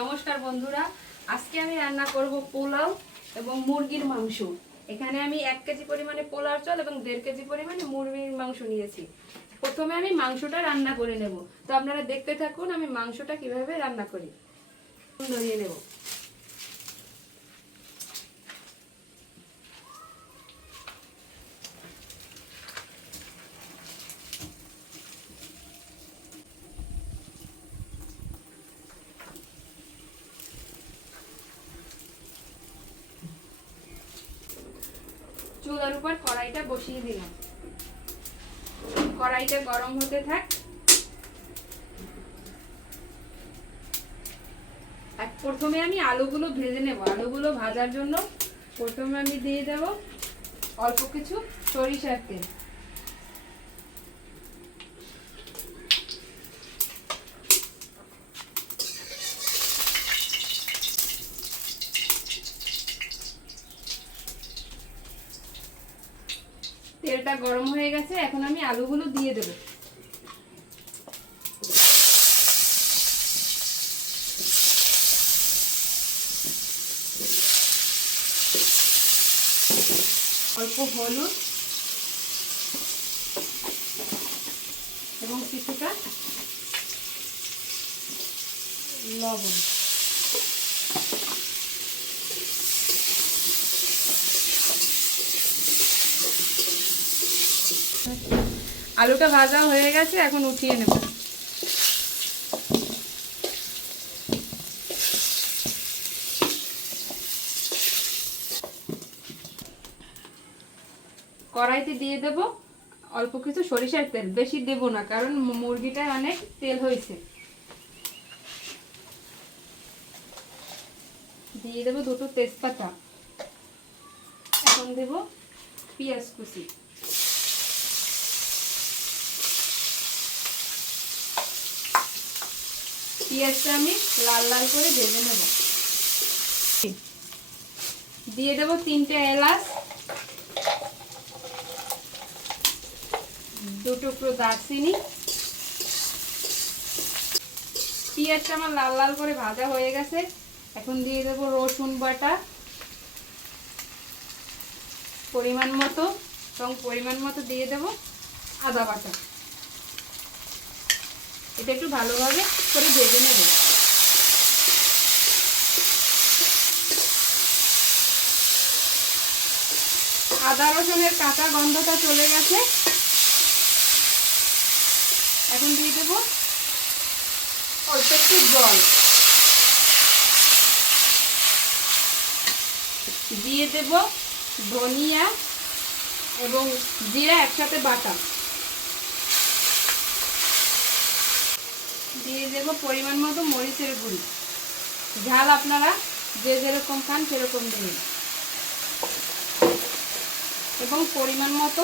নমস্কার বন্ধুরা, আজকে আমি রান্না করব পোলাও এবং মুরগির মাংস। এখানে আমি 1 কেজি পরিমাণে পোলাও চাল এবং 1.5 কেজি পরিমাণে মুরগির মাংস নিয়েছি। প্রথমে আমি মাংসটা রান্না করে নেব, তো আপনারা দেখতে থাকুন আমি মাংসটা কিভাবে রান্না করি। ধরিয়ে নেব। চুলার উপর কড়াইটা বসিয়ে দিলাম। কড়াইটা গরম হতে থাক। প্রথমে আমি আলুগুলো ভেজে নেব। আলুগুলো ভাজার জন্য প্রথমে আমি দিয়ে দেব অল্প কিছু সরিষার তেল। তেলটা গরম হয়ে গেছে, এখন আমি আলুগুলো দিয়ে দেব। অল্প হলুদ এবং কিছুটা লবণ। আলুটা ভাজা হয়ে গেছে, এখন উঠিয়ে নেব। কড়াইতে দিয়ে দেব অল্প কিছু সরিষার তেল, বেশি দেব না কারণ মুরগিটায় অনেক তেল হয়েছে। দিয়ে দেব 2টো তেজপাতা। এখন দেব পেঁয়াজ কুচি। পেঁয়াজটা আমি লাল লাল করে ভেজে নেব। দিয়ে দেব 3টে এলাচ, 2 টুকরো দারচিনি। পেঁয়াজটা আমার লাল লাল করে ভাজা হয়ে গেছে, এখন দিয়ে দেব রসুন বাটা পরিমাণ মতো এবং পরিমাণ মতো দিয়ে দেব আদা বাটা। এটা একটু ভালোভাবে করে ভেজে নেব। আদা রসুনের কাঁচা গন্ধটা চলে গেছে, এখন দিয়ে দেব অল্প একটু জল। দিয়ে দেব ধনিয়া এবং জিরা একসাথে বাটা। দিয়ে দেব পরিমাণ মতো মরিচের গুঁড়ি। ঝাল আপনারা যে যেরকম খান সেরকম দিন, এবং পরিমাণ মতো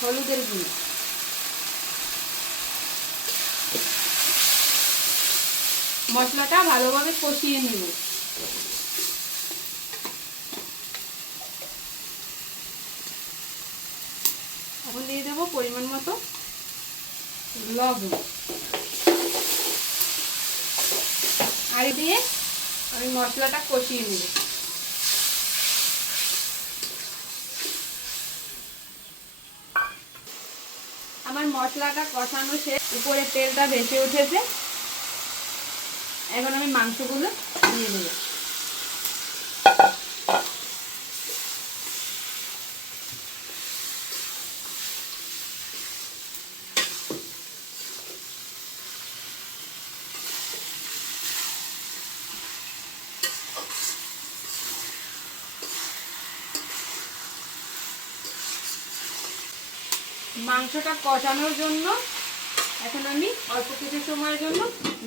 হলুদের গুঁড়ি। মশলাটা ভালোভাবে কষিয়ে নেব। এখন দিয়ে দেব পরিমাণ মতো লবণ। আর দিয়ে আমি মশলাটা কষিয়ে নেব। আমার মশলাটা কষানো শেষ, উপরে তেলটা ভেসে উঠেছে। এখন আমি মাংসগুলো দিয়ে দেব। মাংসটা কষানোর জন্য এখন আমি অল্প কিছু সময়ের জন্য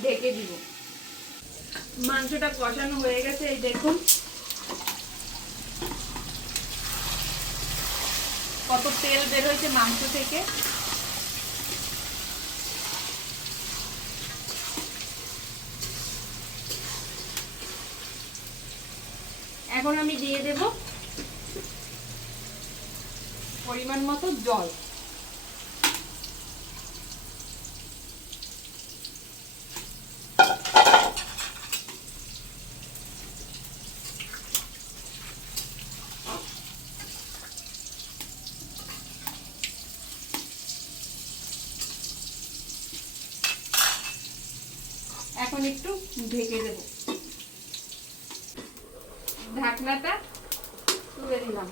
ঢেকে দিব। মাংসটা কষানো হয়ে গেছে, এই দেখুন কত তেল বের হয়েছে মাংস থেকে। এখন আমি দিয়ে দেব পরিমাণ মতো জল। এখন একটু ঢেকে দেব। ঢাকনাটা তুলে দিলাম।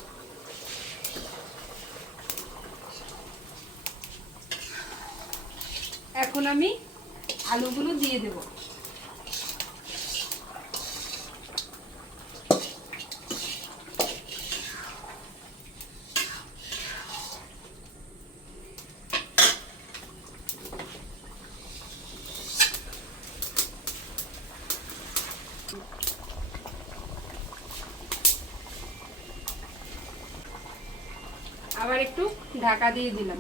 এখন আমি আলুগুলো দিয়ে দেব। আবার একটু ঢাকা দিয়ে দিলাম।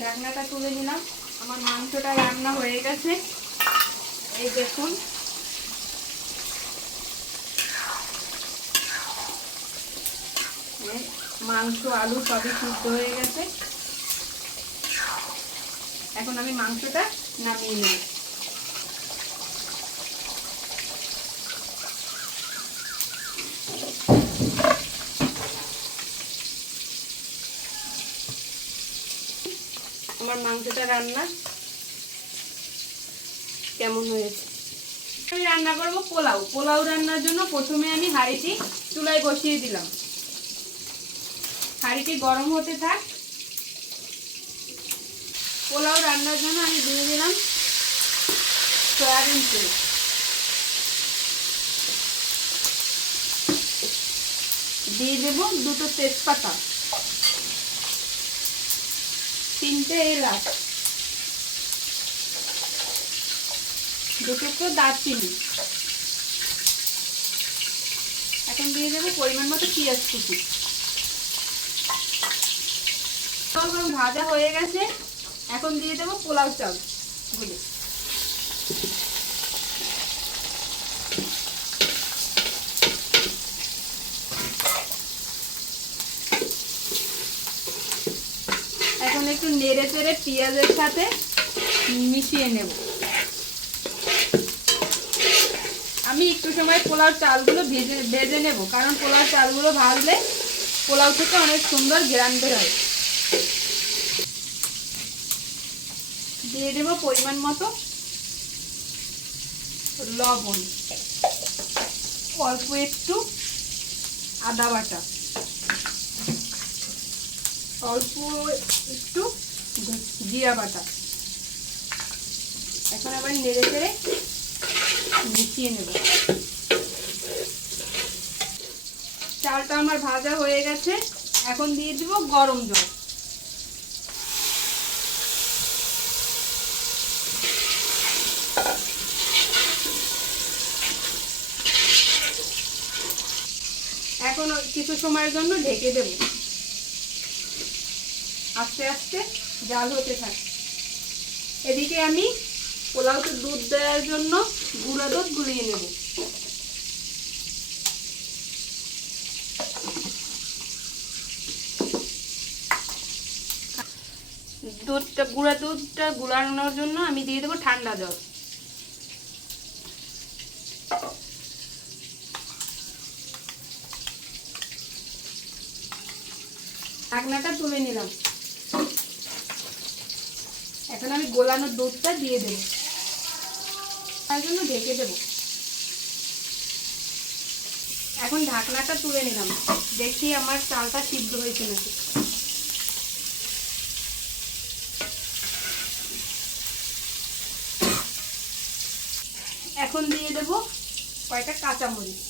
ঢাকনাটা তুলে নিলাম। আমার মাংসটা রান্না হয়ে গেছে। এই দেখুন, মাংস আলু সবই সিদ্ধ হয়ে গেছে। এখন আমি মাংসটা নামিয়ে নেব। আমার মাংসটা রান্না কেমন হয়েছে। আমি রান্না করব পোলাও। পোলাও রান্নার জন্য প্রথমে আমি হাঁড়িটি চুলায় বসিয়ে দিলাম। হাঁড়িটি গরম হতে থাক। পোলাও রান্নার জন্য আমি দিয়ে দিলাম সয়াবিন তেল। দিয়ে দেব দুটো তেজপাতা, 3টে এলাচ, 2 টুকরো দারচিনি। এখন দিয়ে দেবো পরিমাণ মতো পেঁয়াজ কুচি। ভাজা হয়ে গেছে। এখন দিয়ে দেবো পোলাও চালগুলো। এখন একটু নেড়ে চেড়ে পেঁয়াজের সাথে মিশিয়ে নেব। আমি একটু সময় পোলাও চালগুলো ভেজে নেব, কারণ পোলাও চালগুলো ভাজলে পোলাও থেকে অনেক সুন্দর ঘ্রাণ বের হয়। দিয়ে দেব পরিমাণ মতো লবণ, অল্প একটু আদা বাটা, অল্প একটু জিরা বাটা। এখন আবার নেড়ে চেড়ে মিশিয়ে নেব। চালটা আমার ভাজা হয়ে গেছে। এখন দিয়ে দিব গরম জল। এখন কিছু সময়ের জন্য ঢেকে দেব। আস্তে আস্তে জাল হতে থাকে। এদিকে আমি পোলাওতে দুধ দেওয়ার জন্য গুঁড়া দুধ গুলিয়ে নেব। গুঁড়া দুধটা গুলানোর জন্য আমি দিয়ে দেবো ঠান্ডা জল। ঢাকনাটা তুলে নিলাম। এখন আমি গোলানোর দুধটা দিয়ে দেব। তার জন্য ঢেকে দেব। এখন ঢাকনাটা তুলে নিলাম। দেখি আমার চালটা সিদ্ধ হয়েছে নাকি। এখন দিয়ে দেব কয়টা কাঁচামরিচ।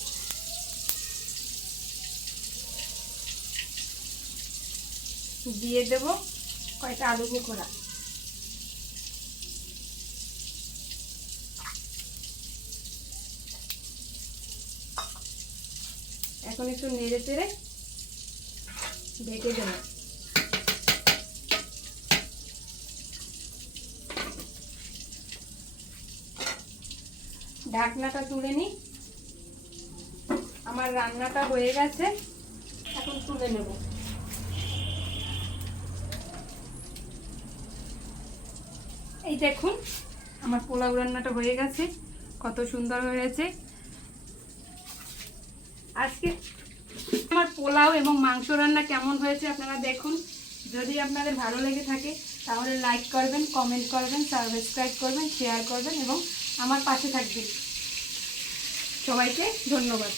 দিয়ে দেব কয়টা আলু বোখরা। এখন একটু নেড়ে চেড়ে ঢেকে দেব। ঢাকনাটা তুলে নিই। আমার রান্নাটা হয়ে গেছে। এখন তুলে নেব। এই দেখুন আমার পোলাও রান্নাটা হয়ে গেছে। কত সুন্দর হয়েছে। আজকে আমার পোলাও এবং মাংস রান্না কেমন হয়েছে আপনারা দেখুন। যদি আপনাদের ভালো লেগে থাকে তাহলে লাইক করবেন, কমেন্ট করবেন, সাবস্ক্রাইব করবেন, শেয়ার করবেন এবং আমার পাশে থাকবেন। সবাইকে ধন্যবাদ।